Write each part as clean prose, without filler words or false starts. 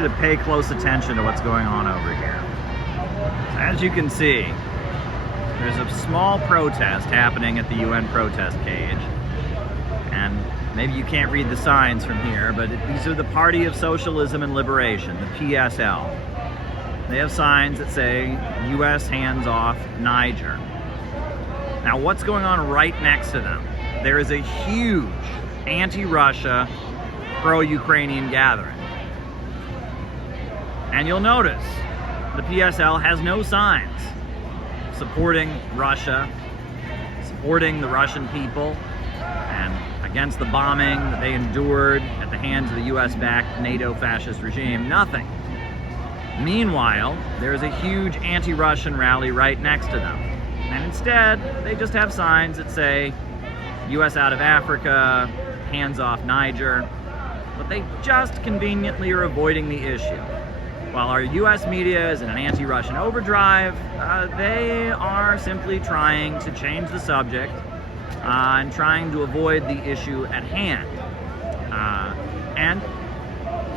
you to pay close attention to what's going on over here. As you can see, there's a small protest happening at the UN protest cage. And maybe you can't read the signs from here, but these are the Party of Socialism and Liberation, the PSL. They have signs that say, US hands off Niger. Now, what's going on right next to them? There is a huge anti-Russia, pro-Ukrainian gathering. And you'll notice the PSL has no signs supporting Russia, supporting the Russian people, and against the bombing that they endured at the hands of the US-backed NATO fascist regime. Nothing. Meanwhile, there's a huge anti-Russian rally right next to them. And instead, they just have signs that say, US out of Africa, hands off Niger. But they just conveniently are avoiding the issue. While our US media is in an anti-Russian overdrive, they are simply trying to change the subject and trying to avoid the issue at hand. And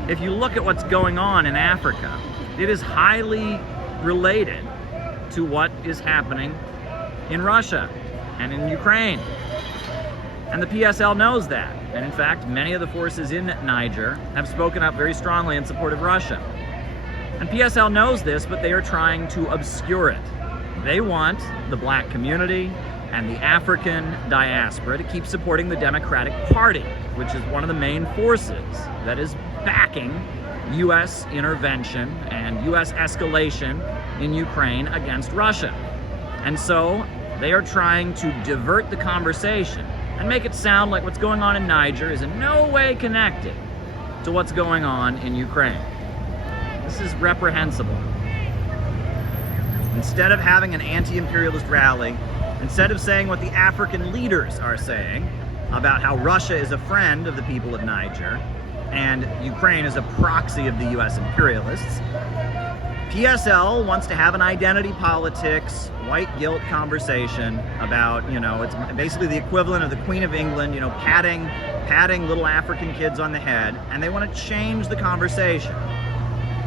if you look at what's going on in Africa, it is highly related to what is happening in Russia and in Ukraine. And the PSL knows that. And in fact, many of the forces in Niger have spoken up very strongly in support of Russia. And PSL knows this, but they are trying to obscure it. They want the black community and the African diaspora to keep supporting the Democratic Party, which is one of the main forces that is backing US intervention and US escalation in Ukraine against Russia. And so they are trying to divert the conversation and make it sound like what's going on in Niger is in no way connected to what's going on in Ukraine. This is reprehensible. Instead of having an anti-imperialist rally, instead of saying what the African leaders are saying about how Russia is a friend of the people of Niger and Ukraine is a proxy of the US imperialists, PSL wants to have an identity politics, white guilt conversation about, it's basically the equivalent of the Queen of England, patting little African kids on the head, and they want to change the conversation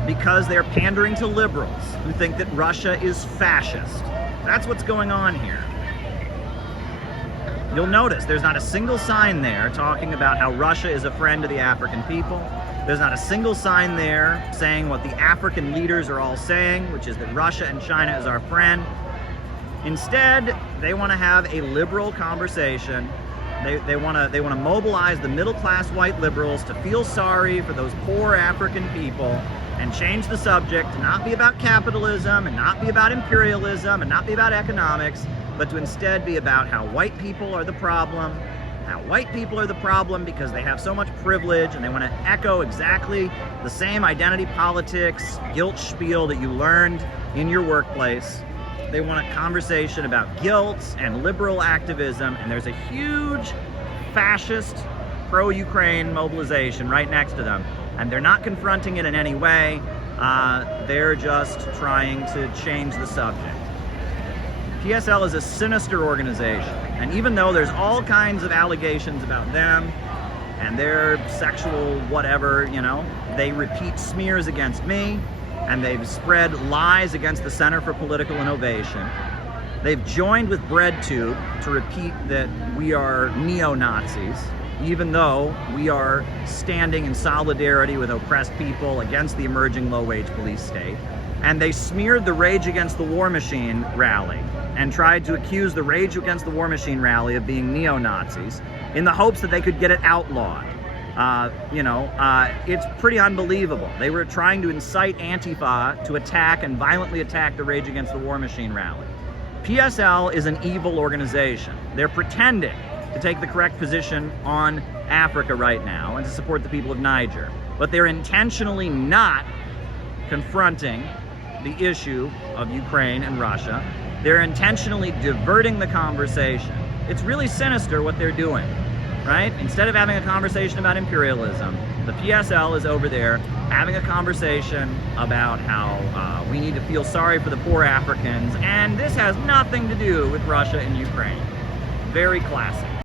because they're pandering to liberals who think that Russia is fascist. That's what's going on here. You'll notice there's not a single sign there talking about how Russia is a friend to the African people. There's not a single sign there saying what the African leaders are all saying, which is that Russia and China is our friend. Instead, they want to have a liberal conversation. They want to mobilize the middle-class white liberals to feel sorry for those poor African people and change the subject to not be about capitalism and not be about imperialism and not be about economics, but to instead be about how white people are the problem, how white people are the problem because they have so much privilege, and they want to echo exactly the same identity politics, guilt spiel that you learned in your workplace. They want a conversation about guilt and liberal activism, and there's a huge fascist pro-Ukraine mobilization right next to them. And they're not confronting it in any way. They're just trying to change the subject. PSL is a sinister organization, and even though there's all kinds of allegations about them and their sexual whatever, they repeat smears against me, and they've spread lies against the Center for Political Innovation. They've joined with BreadTube to repeat that we are neo-Nazis, even though we are standing in solidarity with oppressed people against the emerging low-wage police state. And they smeared the Rage Against the War Machine rally and tried to accuse the Rage Against the War Machine rally of being neo-Nazis in the hopes that they could get it outlawed. It's pretty unbelievable. They were trying to incite Antifa to attack and violently attack the Rage Against the War Machine rally. PSL is an evil organization. They're pretending to take the correct position on Africa right now and to support the people of Niger. But they're intentionally not confronting the issue of Ukraine and Russia. They're intentionally diverting the conversation. It's really sinister what they're doing, right? Instead of having a conversation about imperialism, the PSL is over there having a conversation about how we need to feel sorry for the poor Africans, and this has nothing to do with Russia and Ukraine. Very classic.